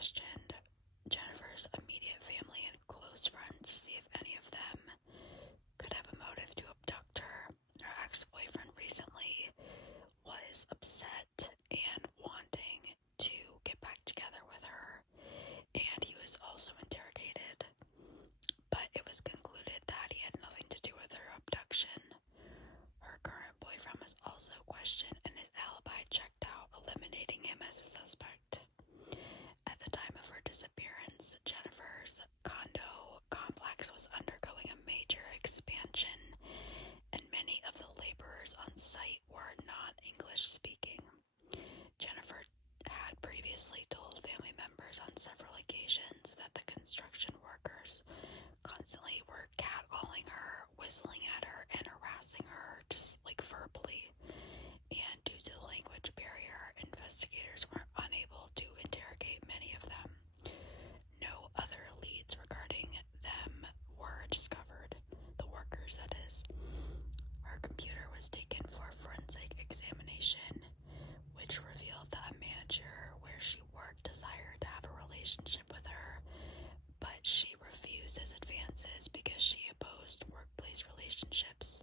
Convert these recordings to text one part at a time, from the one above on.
questioned Jennifer's immediate family and close friends to see if any of them could have a motive to abduct her. Her ex-boyfriend recently was upset and wanting to get back together with her, and he was also interrogated, but it was concluded that he had nothing to do with her abduction. Her current boyfriend was also questioned and his alibi checked out, eliminating him as a suspect. At the time of her disappearance, Jennifer's condo complex was undergoing a major expansion, and many of the laborers on site were not English speaking. Jennifer had previously told family members on several occasions that the construction workers constantly were catcalling her, whistling at her, and harassing her, just like verbally. And due to the language barrier, investigators were unable to interrogate many of them. No other leads regarding them were discovered, the workers that is. Her computer was taken for forensic examination, which revealed that a manager where she worked desired to have a relationship with her, but she refused his advances because she opposed workplace relationships.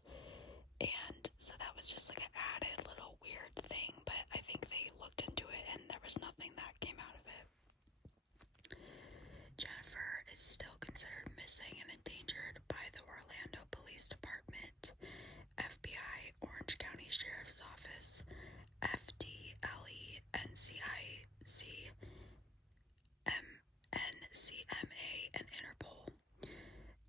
And so that was just like an added little weird thing, but I think they looked into it and there was nothing that came out of it. Jennifer is still considered missing and endangered by the Orlando Police Department, FBI, Orange County Sheriff's Office, FDLE, NCIC, NCMA, and Interpol.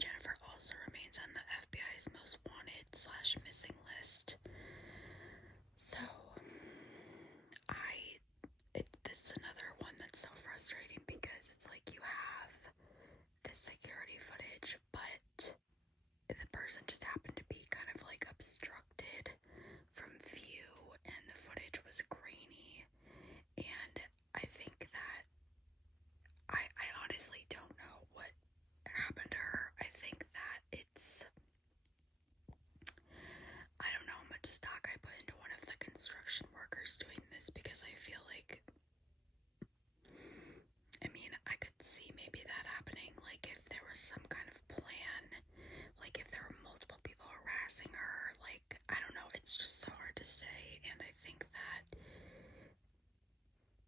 Jennifer also remains on the FBI's most wanted/missing list. So, this is another one that's so frustrating because it's like you have this security footage, but the person just happened to be kind of like obstructed from view, and the footage was grainy, and I think that I honestly don't know what happened to her. I think that I don't know how much stock I put into one of the construction workers doing this, because I feel like, I mean, I could see maybe that happening, like if there was some kind of plan, like if there were multiple people harassing her, like, I don't know, it's just so hard to say, and I think that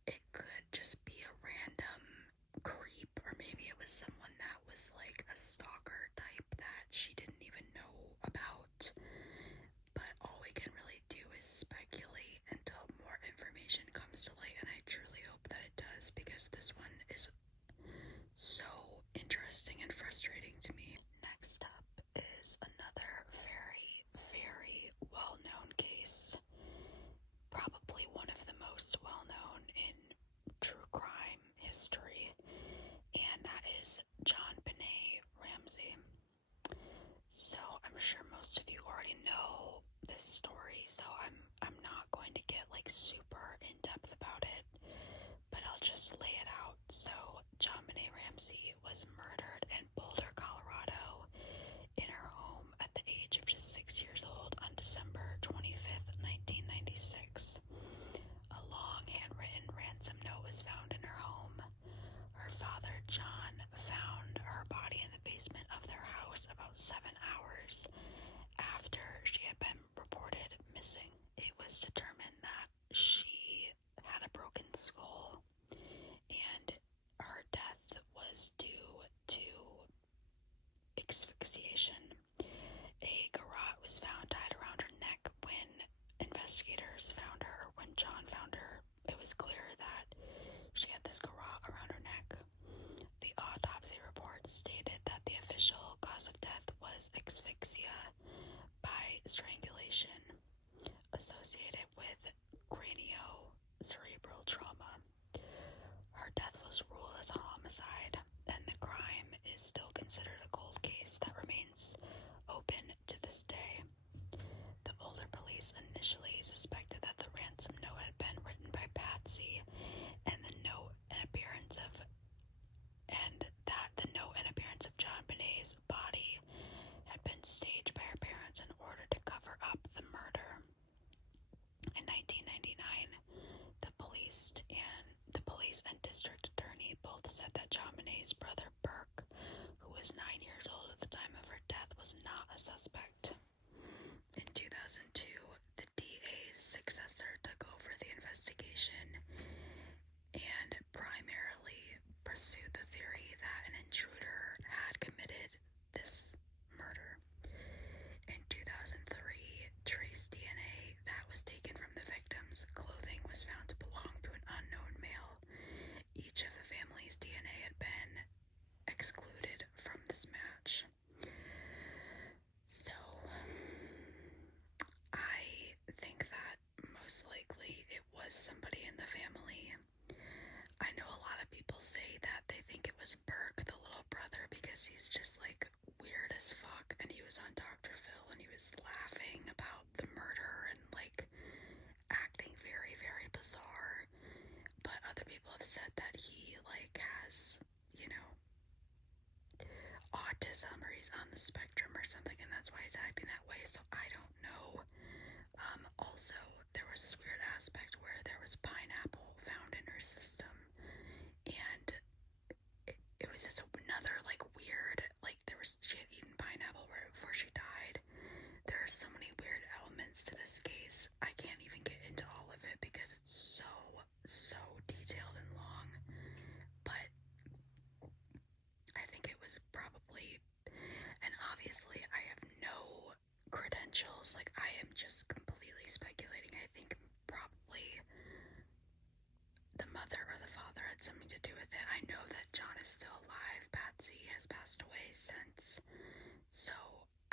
it could just be a random creep, or maybe it was someone that was like a stalker type that she didn't even know about, but all we can really do is speculate until more information comes to light, and I truly hope that it does, because this one is so interesting and frustrating to me. Next up is another very, very well-known case, probably one of the most well-known in true crime history, and that is JonBenét Ramsey. So I'm sure most of you already know this story, so I'm not going to get like super in-depth about it, but I'll just lay it out. So JonBenét Ramsey was murdered in Boulder, Colorado, in her home at the age of just 6 years old on December 25th, 1996. A long handwritten ransom note was found in her home. Her father, John, found her body in the basement of their house about 7 hours after she had been reported missing. It was determined that she had a broken skull and her death was due to asphyxiation. A garrote was found tied around her neck. When investigators found her, when John found her, it was clear that she had this garrote around her neck. The autopsy report stated that the official cause of death was asphyxia by strangulation associated with craniocerebral trauma. was 9 years old at the time of her death, was not a suspect. In 2002, the DA's successor took over the investigation and primarily pursued the theory that an intruder had committed this murder. In 2003, trace DNA that was taken from the victim's clothing was found to belong to an unknown male. Each of the family's DNA had been excluded from this match. So, I think that most likely it was somebody in the family. I know a lot of people say that they think it was Burke, the little brother, because he's just like weird as fuck, and he was on Dr. Phil and he was laughing about the murder and like acting very, very bizarre. But other people have said that he like has, you know, autism, or he's on the spectrum or something, and that's why he's acting that way. So I don't know. Also, there was this weird aspect where there was pineapple found in her system, and it was just another like weird, like she had eaten pineapple right before she died. There are so many weird elements to this case. I can't even get into all of it because it's so detailed and long. But I think it was probably, and obviously I have no credentials, like I am just completely speculating. I think probably the mother or the father had something to do with it. I know that John is still alive. Patsy has passed away since. So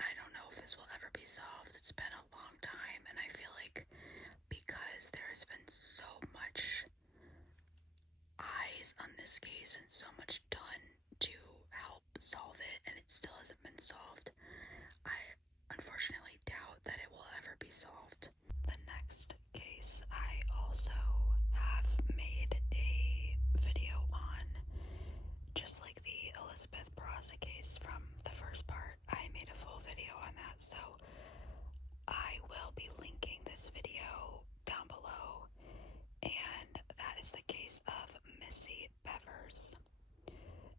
I don't know if this will ever be solved. It's been a long time, and I feel like because there has been so much eyes on this case and so much done to help solve it, and it still hasn't been solved, I unfortunately doubt that it will ever be solved. The next case I also have made a video on, just like the Elizabeth Barraza case from the first part. I made a full video on that, so I will be linking this video down below, and that is the case of Missy Bevers.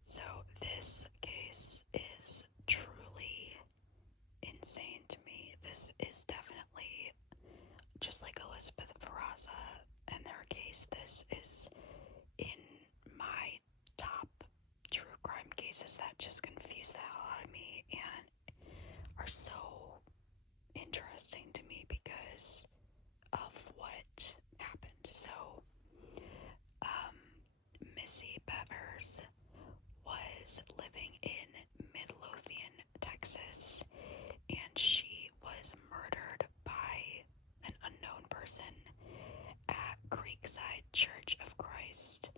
So this case is truly insane to me. This is definitely, just like Elizabeth Barraza and their case, this is in my top true crime cases that just confuse the hell out of me and are so interesting to me because of what happened. So, Missy Bevers was living in Midlothian, Texas, and she was murdered by an unknown person at Creekside Church of Christ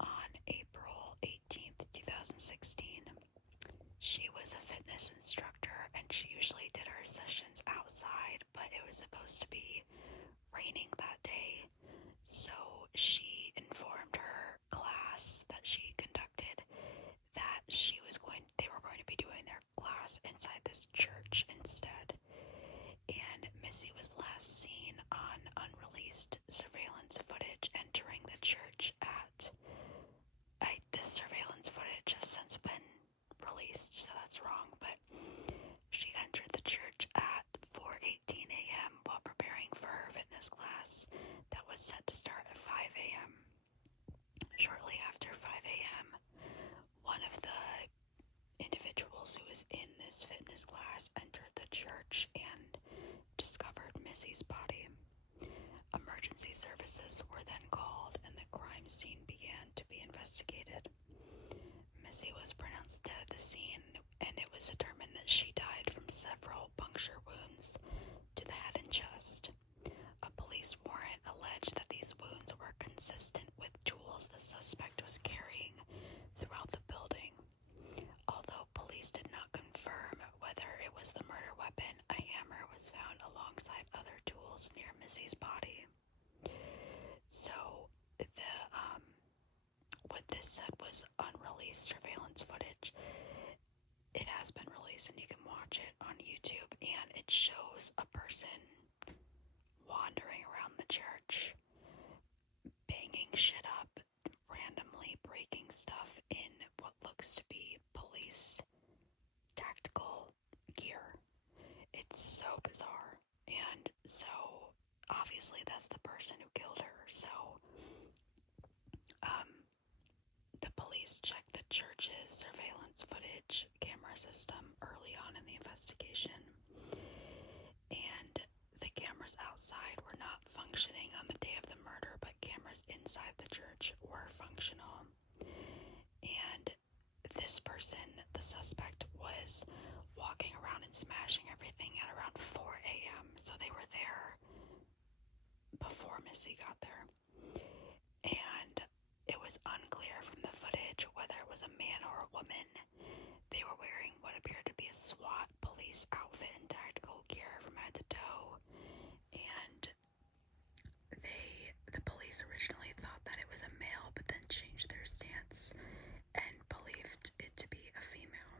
on April 18th, 2016. She was a fitness instructor, and she usually did her sessions outside, but it was supposed to be raining that day, so she informed her class that she conducted that they were going to be doing their class inside this church instead. And Missy was last seen on unreleased surveillance footage entering the church this surveillance footage has since been released, so that's wrong, but she entered the church at 4:18 a.m. while preparing for her fitness class that was set to start at 5 a.m. Shortly after 5 a.m., one of the individuals who was in this fitness class entered the church and discovered Missy's body. Emergency services were then called, and the crime scene began to be investigated. Missy was pronounced dead at the scene, and it was determined that she died from several puncture wounds to the head and chest. A police warrant alleged that these wounds were consistent with tools the suspect was carrying throughout the building. Although police did not confirm whether it was the murder weapon, a hammer was found alongside other tools near Missy's body. So, what this said was unreleased surveillance footage. It has been released and you can watch it on YouTube, and it shows a person wandering around the church, banging shit up, randomly breaking stuff in what looks to be police obviously that's the person who killed her. So the police checked the church's surveillance footage camera system early on in the investigation, and the cameras outside were not functioning on the day of the murder, but cameras inside the church were functional. And this person, the suspect, was walking around and smashing everything at around 4 a.m. So they were there before Missy got there. And it was unclear from the footage whether it was a man or a woman. They were wearing what appeared to be a SWAT police outfit and tactical gear from head to toe. And the police originally thought that it was a male, but then changed their stance and believed it to be a female.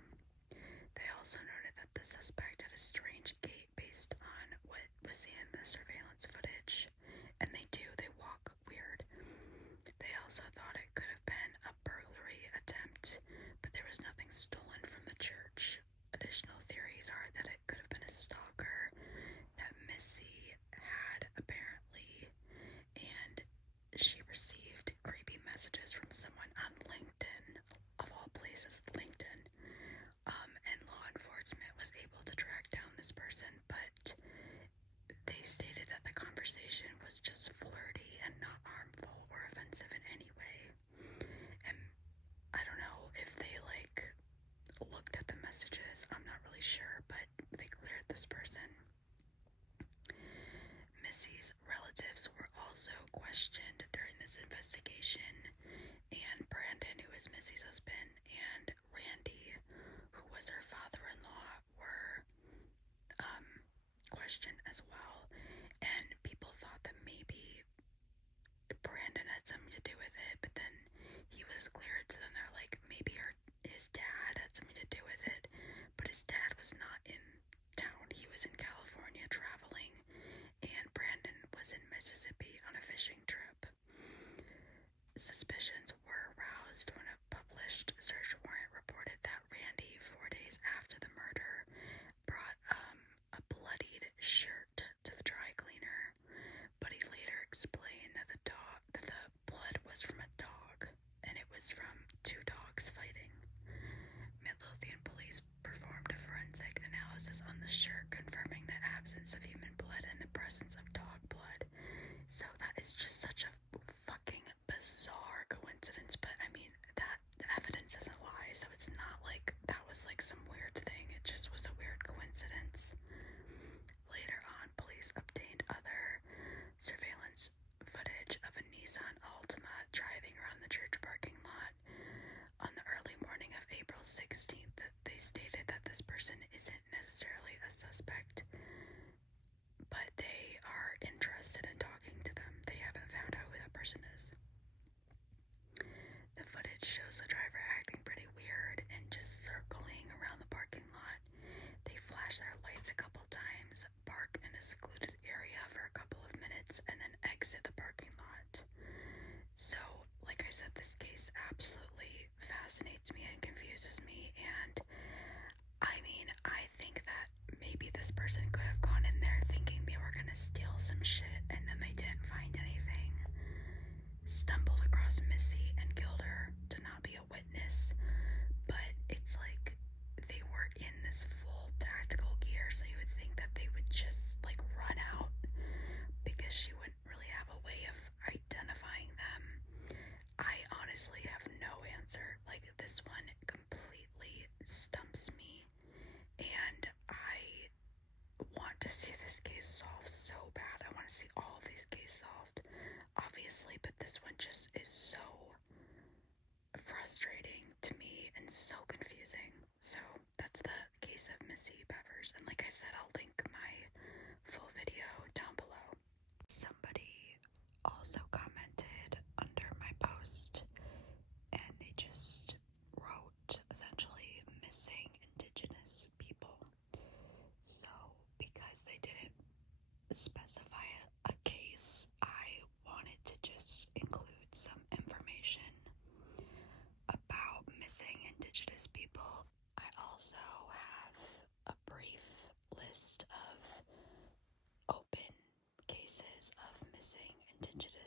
They also noted that the suspect had a strange gait based on what was seen in the surveillance footage, and they walk weird. They also thought it could have been a burglary attempt, but there was nothing stolen from the church. Additional theories are that it could have been a stalker that Missy had apparently, and she received creepy messages from someone on LinkedIn, of all places, LinkedIn, and law enforcement was able to track down this person, but they stated that the conversation was just flirty and not harmful or offensive in any way. And I don't know if they looked at the messages, I'm not really sure, but they cleared this person. Missy's relatives were also questioned during this investigation, and Brandon, who is Missy's husband, and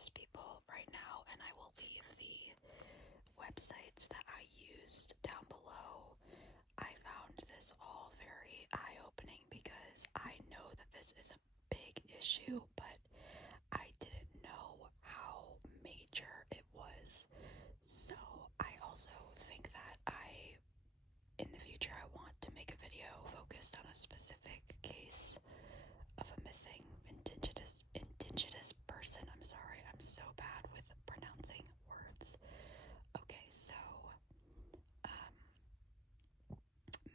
Indigenous people right now, and I will leave the websites that I used down below. I found this all very eye-opening because I know that this is a big issue, but I didn't know how major it was. So I also think that in the future, I want to make a video focused on a specific case of a missing indigenous person. I'm sorry, I'm so bad with pronouncing words. Okay, so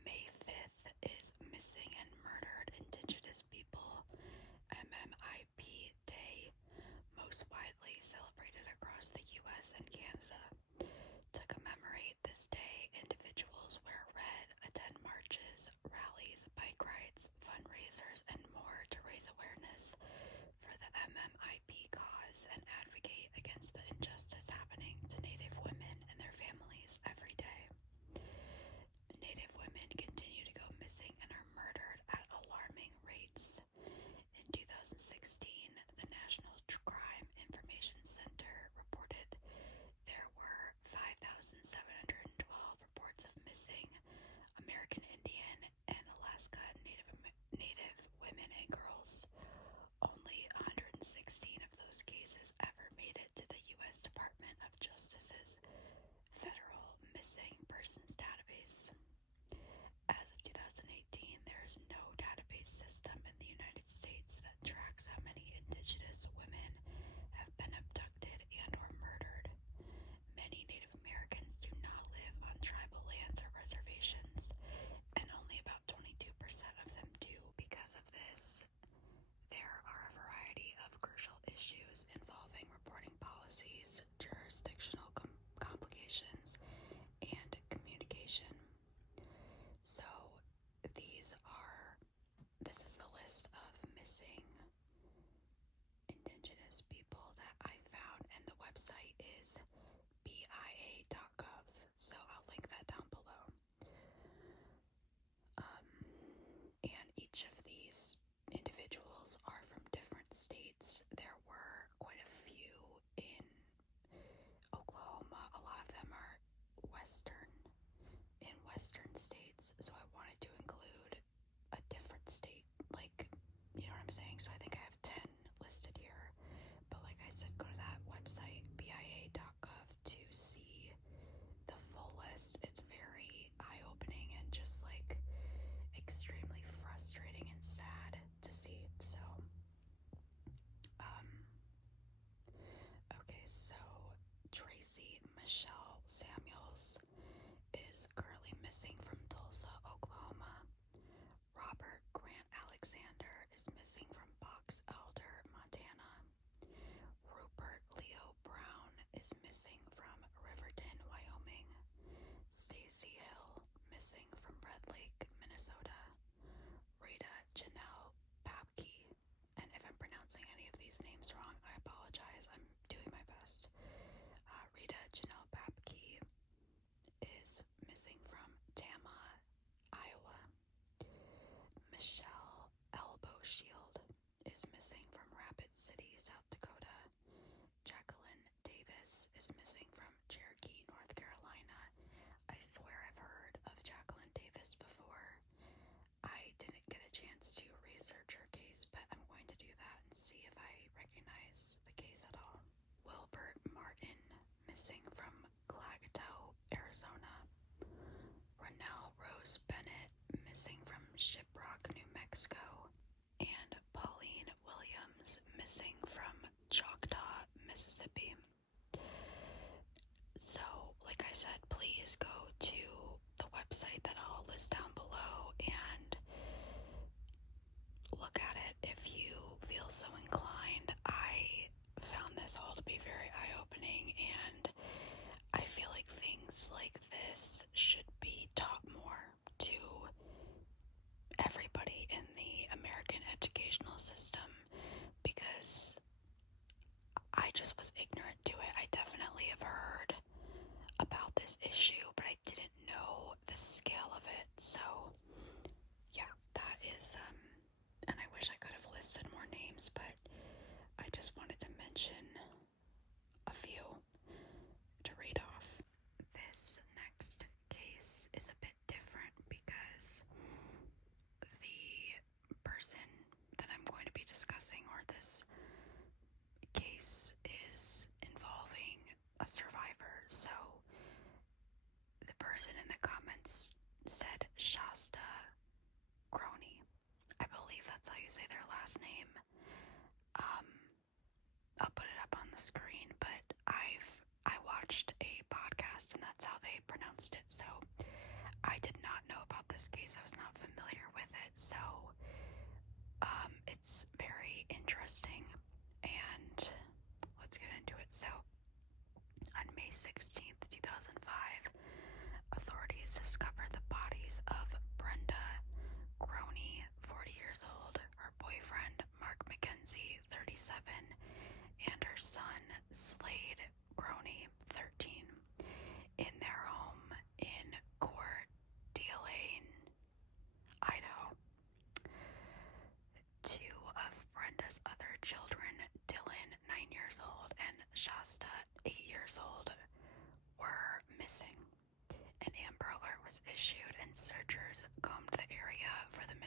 May 5th is Missing and Murdered Indigenous People, MMIP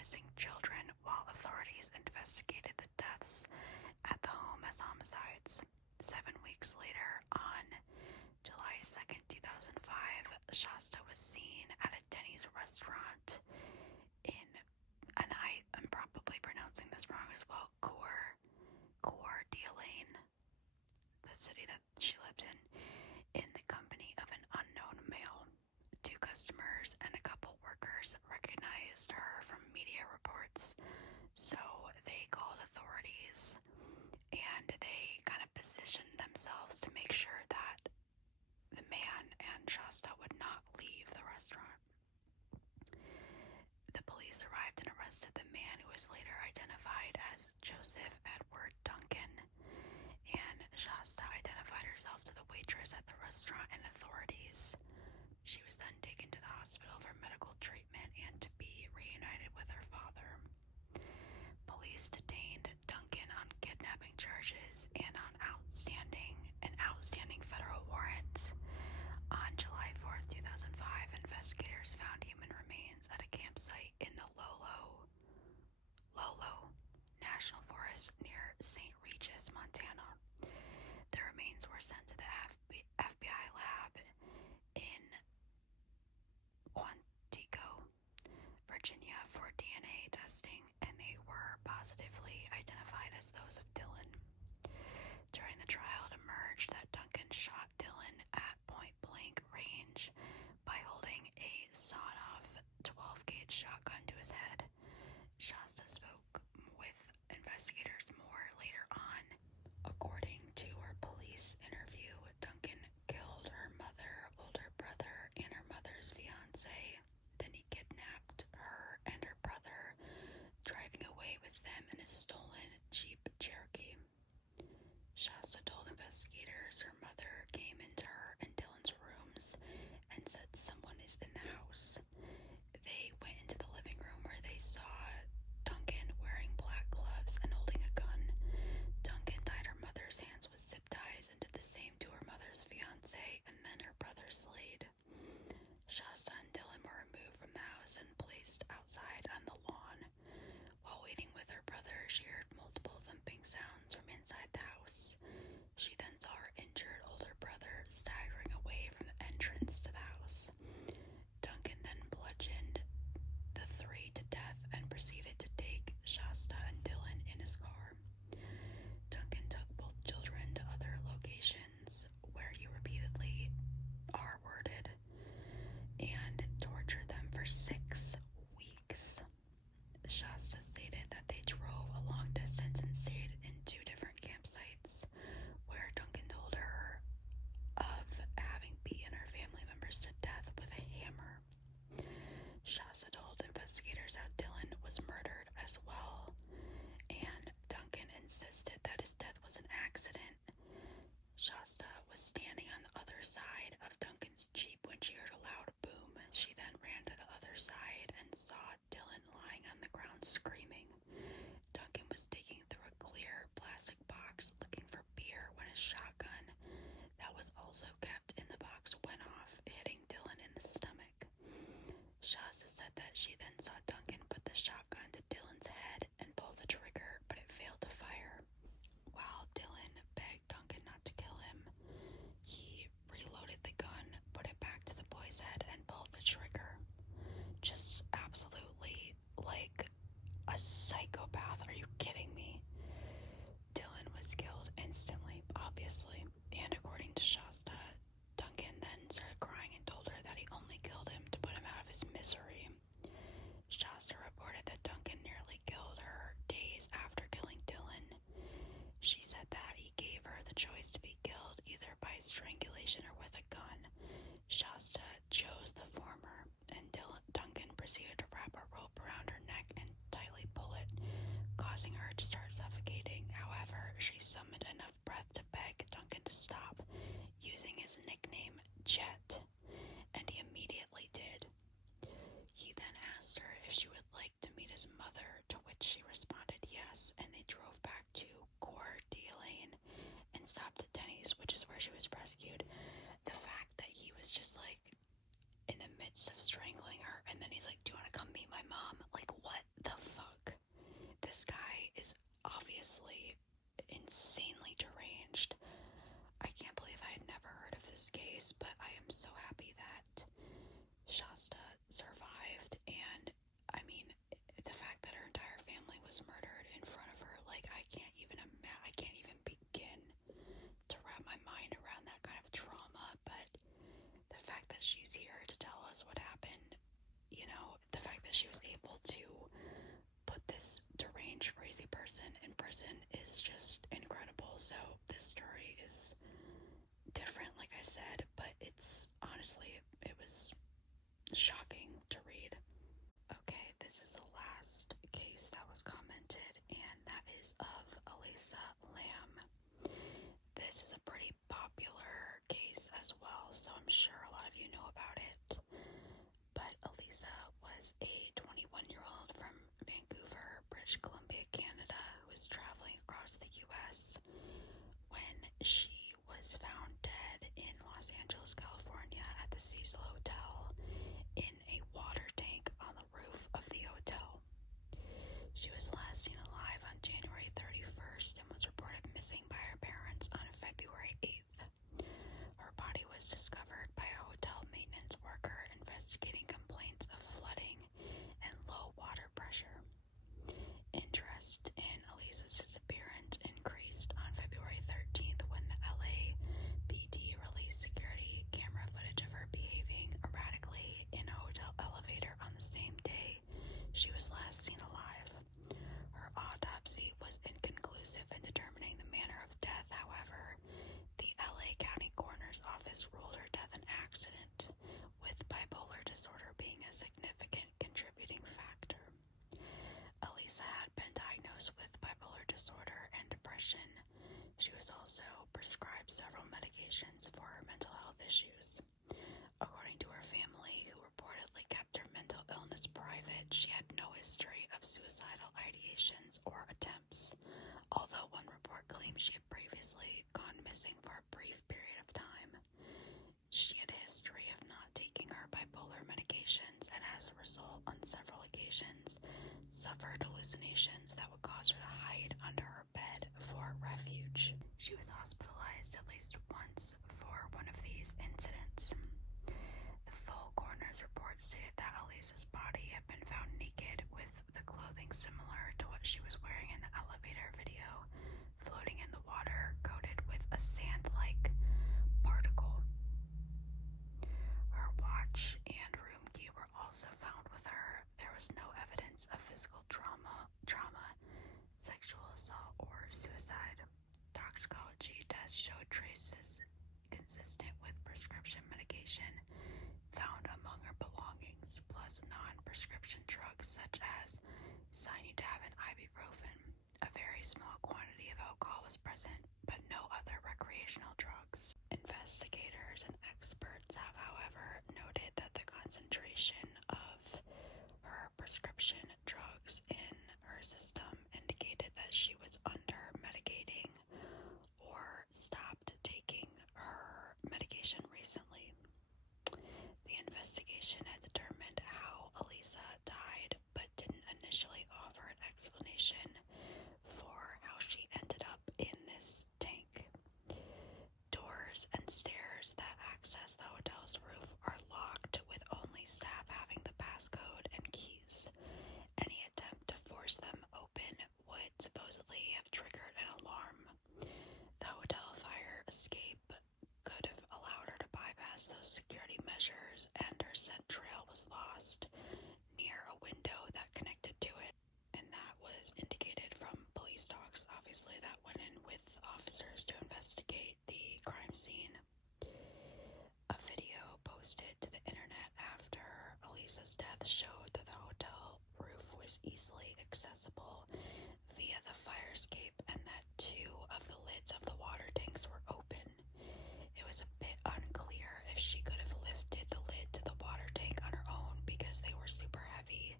missing children while authorities investigated the deaths at the home as homicides. 7 weeks later, on July 2nd, 2005, Shasta was seen at a Denny's restaurant in, and I'm probably pronouncing this wrong as well, Coeur d'Alene, the city that she lived in the company of an unknown male. 2 customers and a couple workers recognized her from media reports, so they called authorities, and they kind of positioned themselves to make sure that the man and Shasta would not leave the restaurant. The police arrived and arrested the man, who was later identified as Joseph Edward Duncan, and Shasta identified herself to the waitress at the restaurant and authorities. She was then taken to the hospital for medical treatment and to be reunited with her father. Police detained Duncan on kidnapping charges and on an outstanding federal warrant. On July 4th, 2005, investigators found human remains at a campsite in the Lolo National Forest near St. Regis, Montana. The remains were sent to the FBI lab in Quantico, Virginia for DNA testing, and they were positively identified as those of Dylan. During the trial, it emerged that Duncan shot Dylan at point-blank range by holding a sawed-off 12-gauge shotgun to his head. Shasta spoke with investigators more later on. According to her police interview, Duncan killed her mother, older brother, and her mother's fiance. Then he kidnapped her and her brother, driving away with them in a stolen Jeep Cherokee. Shasta told investigators her mother came into her and Dylan's rooms and said someone is in the house. They went into the living room where they saw Duncan wearing black gloves and holding a gun. Duncan tied her mother's hands with zip ties and did the same to her mother's fiance and then her brother Slade. Shasta and Dylan were removed from the house and placed outside on the lawn. While waiting with her brother, she heard multiple thumping sounds from inside the house. She then saw her injured older brother staggering away from the entrance to the house. Duncan then bludgeoned the 3 to death and proceeded to take Shasta and Dylan in his car. Duncan took both children to other locations where he repeatedly R-worded and tortured them for 6 weeks. Shasta stated that they drove a long distance and stayed in 2 different campsites, where Duncan told her of having beaten her family members to death with a hammer. Shasta told investigators how Dylan was murdered as well, and Duncan insisted that his death was an accident. Shasta was standing on the other side of Duncan's Jeep when she heard a loud boom. She then ran to the other side and saw Dylan lying on the ground screaming. Duncan was digging through a clear plastic box looking for beer when a shotgun that was also kept in the box went off, hitting Dylan in the stomach. Shasta said that she then saw Duncan put the shotgun to Dylan's head and pull the trigger, but it failed to fire. While Dylan begged Duncan not to kill him, he reloaded the gun, put it back to the boy's head, and pulled the trigger. Just absolutely like a psychopath. Are you kidding me? Dylan was killed instantly, obviously, and according to Shasta, Duncan then started crying and told her that he only killed him to put him out of his misery. Shasta reported that Duncan nearly killed her days after killing Dylan. She said that he gave her the choice to be killed either by strangulation or with a gun. Shasta chose the former, and Duncan proceeded to wrap a rope around her neck and tightly pull it, causing her to start suffocating. However, she summoned enough breath to beg Duncan to stop, using his nickname Jet, and he immediately did. He then asked her if she would like to meet his mother, to which she responded yes, and they drove back to Coeur d'Alene and stopped at Denny's, which is where she was rescued. The fact that he was just like in the midst of strangling her, and then he's like, do you want to come meet my mom? Like, what the that she was able to put this deranged, crazy person in prison is just incredible. So this story is different, like I said, but it's honestly, it was shocking to read. Okay, this is the last case that was commented, and that is of Elisa Lam. This is a pretty popular case as well, so I'm sure a lot of you know about it. But Elisa was a 21-year-old from Vancouver, British Columbia, Canada, who was traveling across the U.S. when she was found dead in Los Angeles, California at the Cecil Hotel in a water tank on the roof of the hotel. She was last seen alive on January 31st and was reported missing by her parents on February 8th. Her body was discovered by a hotel maintenance worker investigating complaints of flooding and low water pressure. Interest in Elisa's disappearance increased on February 13th when the LAPD released security camera footage of her behaving erratically in a hotel elevator on the same day she was last seen alive. Her autopsy was inconclusive in determining the manner of death. However, the LA County Coroner's Office ruled her death an accident, with bipolar disorder being a significant contributing factor. Elisa had been diagnosed with bipolar disorder and depression. She was also prescribed several medications for her mental health issues. According to her family, who reportedly kept her mental illness private, she had no history of suicidal ideations or attempts, although one report claimed she had previously gone missing for a brief period of time. She had a history of not taking her bipolar medications and as a result, on several occasions, suffered hallucinations that would cause her to hide under her bed for refuge. She was hospitalized at least once for one of these incidents. The full coroner's report stated that Elisa's body had been found naked with the clothing similar to what she was wearing in the elevator video, floating in the water coated with a sand-like particle. Her watch and room key were also found with her. There was no evidence of physical trauma, sexual assault, or suicide. Toxicology tests showed traces consistent with prescription medication found among her belongings, plus non-prescription drugs such as cyanidab and ibuprofen. A very small quantity of alcohol was present, but no other recreational drugs. Investigators and experts have, however, noted that the concentration of her prescription drugs in her system indicated that she was under medicating or stopped taking her medication recently. The investigation had determined how Elisa died, but didn't initially offer an explanation for how she ended up in this tank. Doors and stairs that access the hotel's roof are locked, with only staff having the passcode and keys. Any attempt to force them open would supposedly have triggered an alarm. The hotel fire escape could have allowed her to bypass those security measures, and her scent trail was lost near a window that connected to it. And that was indicated from police docs, obviously, that went in with officers to investigate the crime scene. A video posted to the internet after Elisa's death showed that the hotel roof was easily accessible via the fire escape and that two of the lids of the water tanks were open. It was a bit unclear if she could have lifted the lid to the water tank on her own because they were super heavy,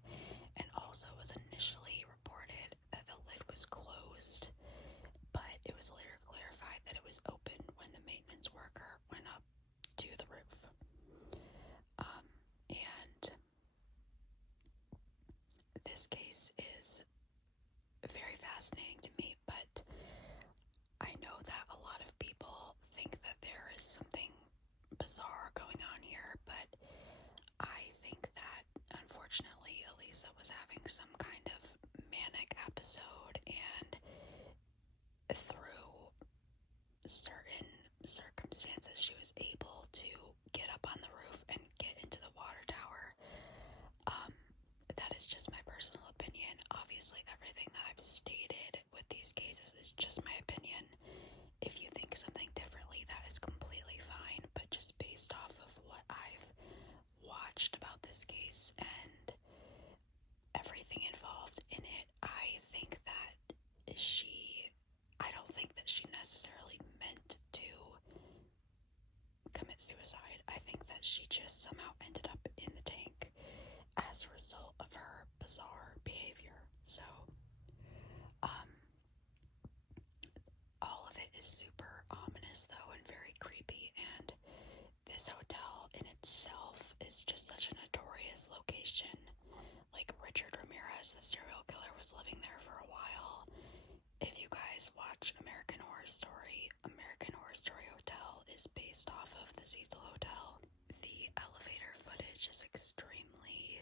and also was initially reported that the lid was closed, but it was later clarified that it was open when the maintenance worker went up to the roof. And is just my personal opinion. Obviously, everything that I've stated with these cases is just my opinion. If you think something differently, that is completely fine, but just based off of what I've watched about this case and everything involved in it, I don't think that she necessarily meant to commit suicide. I think that she just somehow ended up in the tank as a result of her bizarre behavior. So, all of it is super ominous though and very creepy, and this hotel in itself is just such a notorious location. Like, Richard Ramirez, the serial killer, was living there for a while. If you guys watch American Horror Story Hotel is based off of the Cecil Hotel. The elevator footage is extremely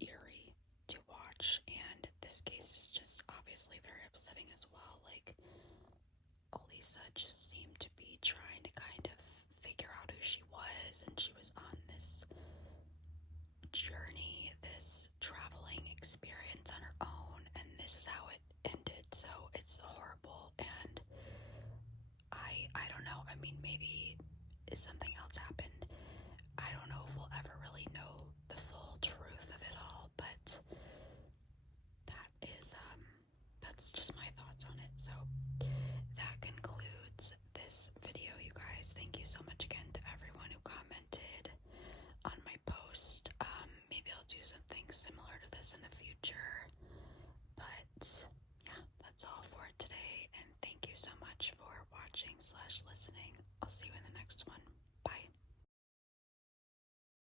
eerie to watch, and this case is just obviously very upsetting as well. Like, Elisa just seemed to be trying to kind of figure out who she was, and she was on this journey, this traveling experience on her own, and this is how it ended. So it's horrible, and I don't know. I mean, maybe something else happened. I don't know if we'll ever really know the full truth of it all, but that's just my